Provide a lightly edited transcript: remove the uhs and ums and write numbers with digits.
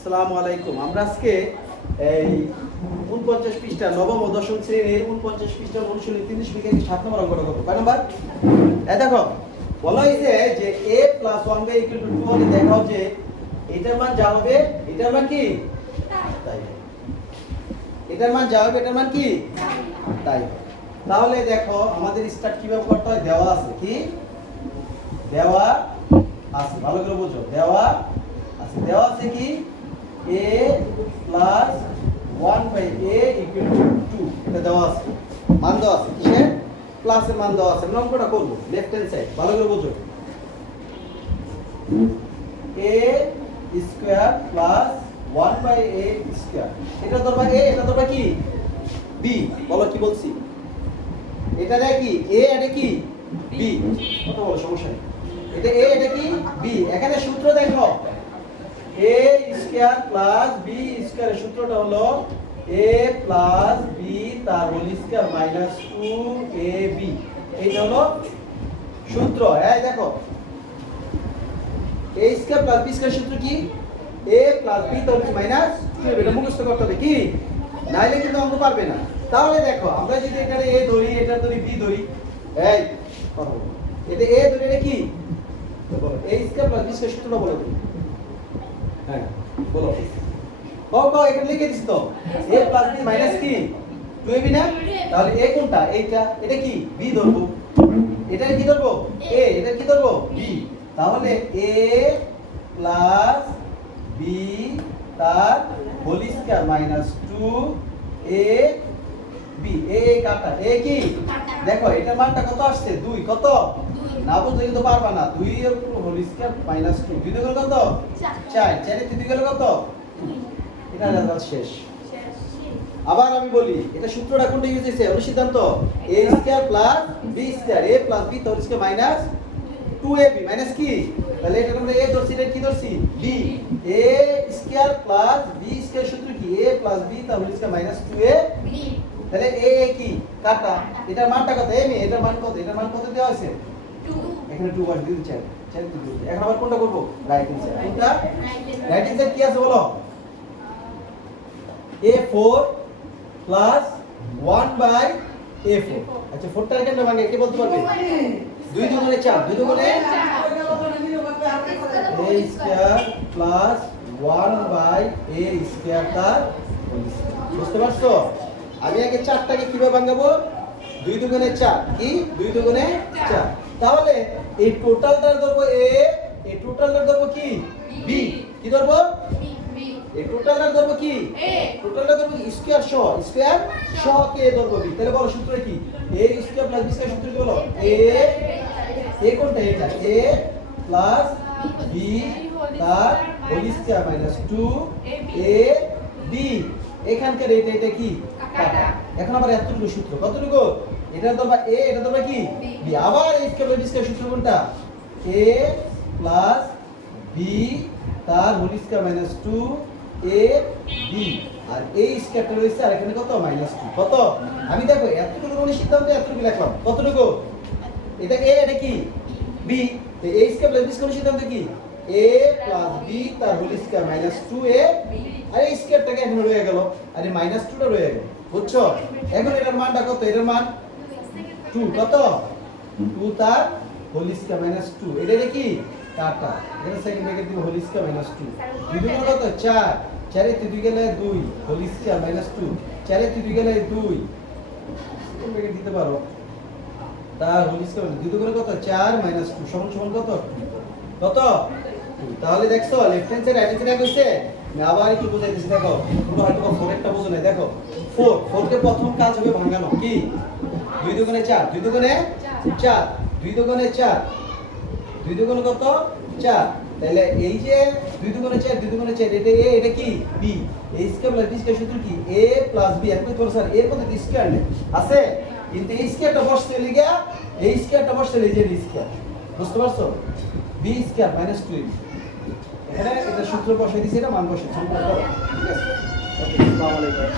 আসসালামু আলাইকুম। আমরা আজকে এই 49 পৃষ্ঠা নবম ও দশম শ্রেণীর 49 পৃষ্ঠা অনুশীলনী 30 বিজ্ঞান 7 নম্বর অঙ্কটা করব। কয় নাম্বার? দেখো বলা হয়েছে যে a + 1/2 2 হলে দেখাও যে এটার মান যা হবে এটার মান কি তাই, এটার মান যা হবে এটার মান কি তাই। তাহলে দেখো আমাদের স্টার্ট কিভাবে করতে হয়, দেওয়া আছে কি, দেওয়া আছে, ভালো করে বুঝো, দেওয়া আছে, দেওয়া আছে কি a + 1/a = 2, এটা দেওয়া আছে, মান দেওয়া আছে, কিসের প্লাসের মান দেওয়া আছে। আমরা অঙ্কটা করব লেফট হ্যান্ড সাইড, ভালো করে বুঝো, a² + 1/a², এটা ধরবা a, এটা ধরবা কি b, বলো কি বলছি, এটা দেখ কি a, এটা কি b, কত বলো সমস্যা নেই, এটা a, এটা কি b। এখানে সূত্র দেখো a² + b² এর সূত্রটা হলো a + b তার হোল স্কয়ার মাইনাস 2ab, এইটা হলো সূত্র। এই দেখো a² + b² সূত্র কি, a + b তার হোল মাইনাস 2ab, এটা মুখস্থ করতে হবে কি, নাইলে কিন্তু অঙ্ক পারবে না। তাহলে দেখো আমরা যদি এখানে a ধরি, এটা ধরি b ধরি, এই কথা বলো, এটা a ধরি, এটা কি বলো, a² + b² সূত্রটা বলে দিই। হ্যাঁ বলো, কও এখানে লিখে দিছি তো, a + b মাইনাস কি 2ab না, তাহলে a কোনটা, এইটা, এটা কি b ধরবো, এটা কি ধরবো a, এটা কি ধরবো b, তাহলে a + b তার whole square minus 2ab, a কাটা, a কি দেখো এটার মানটা কত আসছে 2, কত না বুঝলে কিন্তু পারবা না, 2 এর হোল স্কয়ার মাইনাস 2, 2 দিয়ে কত 4, 4 এর 3 গেল কত, এটা রেজাল্ট শেষ। আবার আমি বলি, এটা সূত্রটা কোনটা ইউজ হইছে, অনুসিদ্ধান্ত a² + b², a + b তার স্কয়ার মাইনাস 2ab মাইনাস কি, তাহলে এটা আমরা a ধরছি, এটা কি ধরছি b, a² + b² সূত্র কি a + b তার স্কয়ার মাইনাস 2ab, তাহলে a কি কাটা, এটার মানটা কত a, এটার মান কত, এটার মান কত দেওয়া আছে 2, এখানে 2 বসে দিতে চাই, এখন আবার কোনটা করব, রাইট হ্যান্ড সাইড, কোনটা রাইট হ্যান্ড সাইড কি আছে বলো, a4 + 1/a4, আচ্ছা 4 টা কেন ভাঙে কে বলতে পারবে, 2 দুগুণে 4, 2 দুগুণে a² + 1/a² তার, বুঝতে পারছো? আমি আগে 4টাকে কিভাবে ভাঙাবো, 2 দুগুণে 4 কি 2 দুগুণে 4, তাহলে এই টোটালটার ধরবো a, এই টোটালটার ধরবো কি b, কি ধরবো এই টোটালটার ধরবো কি a, টোটালটা ধরবো স্কয়ার সহ কে ধরবো b, তাহলে বলো সূত্র কি a² + b² সূত্র কি বলো, a কোনটা, এটা a + b তার হোল স্কয়ার মাইনাস 2ab, এখানকার এটা কি কাটা। এখন আবার এতটুকু সূত্র, কতটুকু, এটা ধরবা a, এটা ধরবা কি b, আবার a² + b² সূত্র কোনটা, a + b তার হোল স্কয়ার মাইনাস 2ab, আর এই স্কয়ারটা রয়েছে আর এখানে কত মাইনাস 2, কত আমি দেখো এতটুকু অনুসিদ্ধান্ত এতটুকু লিখলাম, কতটুকু, এটা a, এটা কি b, তো a² + b² অনুসিদ্ধান্ত কি a + b তার হোল স্কয়ার মাইনাস 2ab, আর এই স্কয়ারটাকে এখানে রয়ে গেল, আর এই মাইনাস 2টা রয়ে গেল, বুঝছো? এখন এটার মানটা কত, এটার মান 2, কত 2 তার হোল স্কয়ার মাইনাস 2, এটা কি কাটা, এখানে সেকেন্ড ব্র্যাকেট দিব হোল স্কয়ার মাইনাস 2, 2 দুগুণ কত 4, 4 এর 2 গেলে 2 হোল স্কয়ার মাইনাস 2, 4 এর 2 গেলে 2 সেকেন্ড ব্র্যাকেট দিতে পারো তার হোল স্কয়ার, 2 দুগুণ কত 4 মাইনাস 2 সমান সমান কত, কত 2। তাহলে দেখছো left hand side right hand side হইছে, আমি আবার একটু বুঝাইতেছি, দেখো তোমরা হয়তো 4 একটা বোঝো না, দেখো 4 কে প্রথম কাজ হবে ভাঙানো, কি 2 দুগুণে 4, 2 দুগুণে 4, 2 দুগুণে 4, 2 দুগুণে কত 4, তাহলে এই যে 2 দুগুণে 4, 2 দুগুণে 4, এটা a, এটা কি b, a² + b² সূত্র কি a + b, একই তো স্যার এর মধ্যে স্কয়ার নেই আছে, কিন্তু এই স্কয়ারটা বসতে লিগা, এই স্কয়ারটা বসতে লিগা এই স্কয়ার, বুঝতে পারছো, b² - 2ab, এখানে এটা সূত্র বসাই দিছি, এটা মান বসাই, ঠিক আছে, ওকে আসসালামু আলাইকুম।